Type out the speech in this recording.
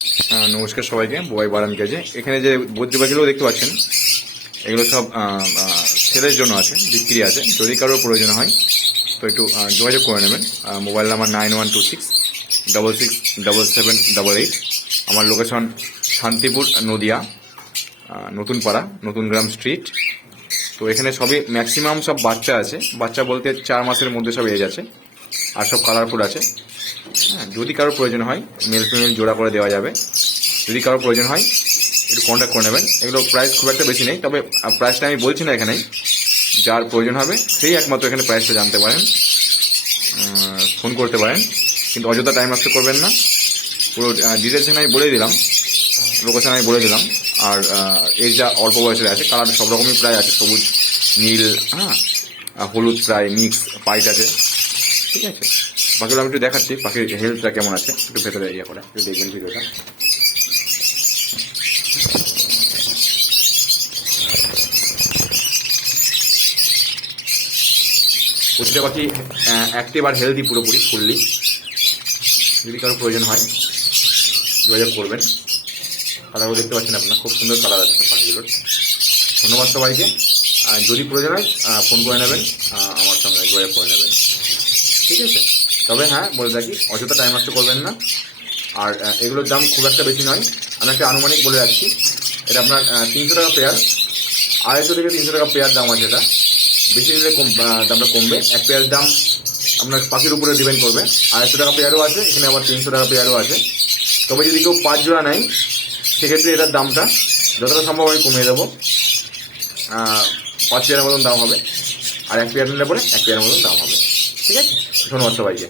নমস্কার সবাইকে, বুবাই বারান কেজে। এখানে যে বদ্রি পাখিগুলো দেখতে পাচ্ছেন, এগুলো সব সেলের জন্য আছে, বিক্রি আছে। যদি কারোর প্রয়োজন হয় তো একটু যোগাযোগ করে নেবেন। Mobile number 9126667788। আমার লোকেশন শান্তিপুর, নদিয়া, নতুন পাড়া, নতুন গ্রাম স্ট্রিট। তো এখানে সবই ম্যাক্সিমাম সব বাচ্চা আছে। বাচ্চা বলতে 4 মাসের মধ্যে সব এজ আছে, আর সব কালারফুল আছে। হ্যাঁ, যদি কারোর প্রয়োজন হয় মেল ফিমেল জোড়া করে দেওয়া যাবে। যদি কারোর প্রয়োজন হয় একটু কন্ট্যাক্ট করে নেবেন। এগুলো প্রাইস খুব একটা বেশি নেই, তবে প্রাইসটা আমি বলছি না এখানে। যার প্রয়োজন হবে সেই একমাত্র এখানে প্রাইসটা জানতে পারেন, ফোন করতে পারেন। কিন্তু অযথা টাইম নষ্ট করবেন না। পুরো ডিটেলস আমি বলে দিলাম, লোকেশন আমি বলে দিলাম। আর এই যা অল্প বয়সের আছে, কালার সব রকমই প্রায় আছে, সবুজ, নীল, হ্যাঁ, হলুদ প্রায় মিক্স, পাইট আছে। ঠিক আছে, বাকিগুলো আমি একটু দেখাচ্ছি পাখির হেলথটা কেমন আছে। একটু ভেতরে ইয়ে করে একটু দেখবেন ভিডিওটা। প্রতিটা পাখি অ্যাক্টিভ আর হেলদি পুরোপুরি ফুললি। যদি কারো প্রয়োজন হয় যোগাযোগ করবেন। কালারগুলো দেখতে পাচ্ছেন আপনারা, খুব সুন্দর কালার আছে পাখিগুলোর। ধন্যবাদ সবাইকে। যদি প্রয়োজন হয় ফোন করে নেবেন, আমার সঙ্গে যোগাযোগ করে নেবেন। ঠিক আছে, তবে হ্যাঁ বলে রাখি, অযথা টাইম নষ্ট করবেন না। আর এগুলোর দাম খুব একটা বেশি নয়। আমি একটা আনুমানিক বলে রাখছি, এটা আপনার 300 টাকা পেয়ার, 250 থেকে 300 টাকা পেয়ার দাম আছে। এটা বেশি নিলে দামটা কমবে। এক পেয়ার দাম আপনার পাখির উপরে ডিপেন্ড করবে। 250 টাকা পেয়ারও আছে, এখানে আবার 300 টাকা পেয়ারও আছে। তবে যদি কেউ 5 জোড়া নেয় সেক্ষেত্রে এটার দামটা যতটা সম্ভব আমি কমিয়ে দেবো। 5 পেয়ারের মতন দাম হবে, আর 1 পেয়ার নিলে পরে 1 পেয়ারের মতন দাম হবে। ঠিক আছে, ধন্যবাদ সবাইকে।